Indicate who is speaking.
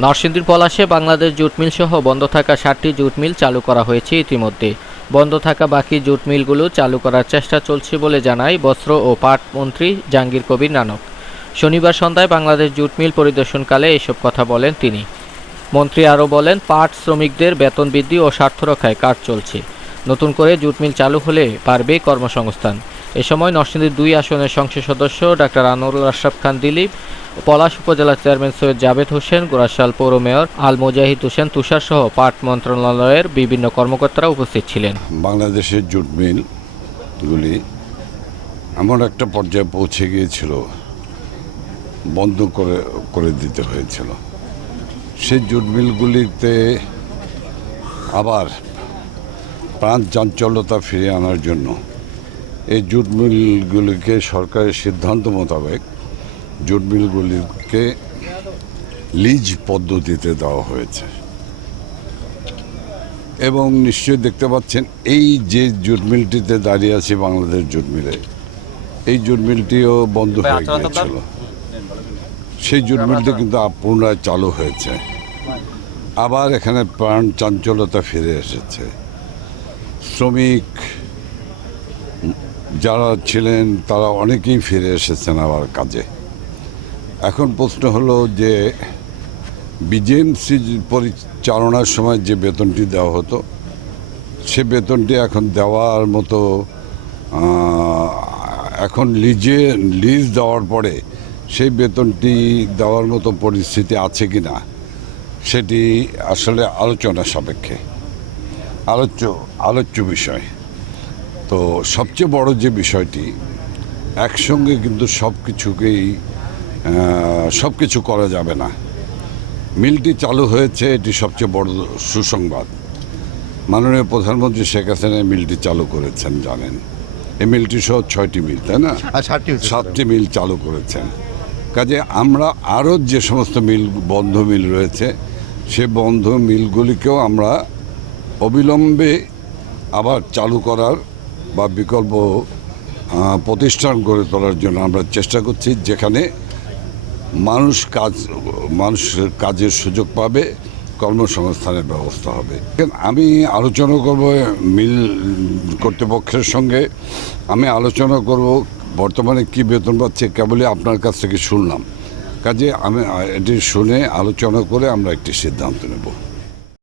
Speaker 1: নরসিংদীর পলাশে Bangladesh jute mill সহ বন্ধ থাকা ষাটটি জুট মিল চালু করা হয়েছে ইতিমধ্যে। বন্ধ থাকা বাকি জুট মিলগুলো চালু করার চেষ্টা চলছে বলে জানায় বস্ত্র ও পাট মন্ত্রী জাহাঙ্গীর কবির নানক। শনিবার সন্ধ্যায় বাংলাদেশ জুট মিল পরিদর্শনকালে এসব কথা বলেন তিনি। মন্ত্রী আরও বলেন, পাট শ্রমিকদের বেতন বৃদ্ধি ও স্বার্থ রক্ষায় কাজ চলছে। নতুন করে জুট মিল চালু হলে পারবে কর্মসংস্থান। এ সময় নরসিংদীর দুই আসনের সংসদ সদস্য ডাক্তার আনোয়ারুল আশরাফ খান দিলীপ, পলাশ উপজেলা চেয়ারম্যান সৈয়দ জাভেদ হোসেন গোরাশাল পৌর মেয়র আল মুজাহিদ হোসেন তুষার সহ পাট মন্ত্রণালয়ের বিভিন্ন কর্মকর্তারা উপস্থিত ছিলেন।
Speaker 2: বাংলাদেশের জুট মিলগুলি এমন একটা পর্যায়ে পৌঁছে গিয়েছিল, বন্ধ করে করে দিতে হয়েছিল। সেই জুট মিলগুলিতে আবার প্রাণ চাঞ্চল্যতা ফিরিয়ে আনার জন্য এই জুট মিলগুলিকে সরকারের সিদ্ধান্ত মোতাবেক জুট মিলগুলিকে লিজ পদ্ধতিতে দেওয়া হয়েছে। এবং নিশ্চয়ই দেখতে পাচ্ছেন এই যে জুট মিলটিতে দাঁড়িয়ে আছে বাংলাদেশ জুট মিলে এই জুট মিলটিও বন্ধ হয়ে গিয়েছিল। সেই জুট মিলটি কিন্তু পুনরায় চালু হয়েছে। আবার এখানে প্রাণ চাঞ্চল্যতা ফিরে এসেছে। শ্রমিক যারা ছিলেন, তারা অনেকেই ফিরে এসেছেন আবার কাজে। এখন প্রশ্ন হলো যে বিজেএমসি পরিচালনার সময় যে বেতনটি দেওয়া হতো, সে বেতনটি এখন দেওয়ার মতো এখন লিজে, লিজ দেওয়ার পরে সেই বেতনটি দেওয়ার মতো পরিস্থিতি আছে কি না, সেটি আসলে আলোচনা সাপেক্ষে। আলোচ্য আলোচ্য বিষয়। তো সবচেয়ে বড় যে বিষয়টি একসঙ্গে কিন্তু সব কিছুকেই সব কিছু করা যাবে না। মিলটি চালু হয়েছে এটি সবচেয়ে বড় সুসংবাদ। মাননীয় প্রধানমন্ত্রী শেখ হাসিনা মিলটি চালু করেছেন জানেন। এই মিলটি সহ ছয়টি মিল তাই না?
Speaker 3: আর
Speaker 2: সাতটি মিল চালু করেছেন। কাজে আমরা আরও যে সমস্ত মিল বন্ধ মিল রয়েছে সে বন্ধ মিলগুলিকেও আমরা অবিলম্বে আবার চালু করার বা বিকল্প প্রতিষ্ঠান গড়ে তোলার জন্য আমরা চেষ্টা করছি যেখানে মানুষ কাজ মানুষের কাজের সুযোগ পাবে, কর্মসংস্থানের ব্যবস্থা হবে। আমি আলোচনা করব মিল কর্তৃপক্ষের সঙ্গে। আমি আলোচনা করব বর্তমানে কি বেতন পাচ্ছে, কেবলই আপনার কাছ থেকে শুনলাম। কাজে আমি এটি শুনে আলোচনা করে আমরা একটি সিদ্ধান্ত নেব।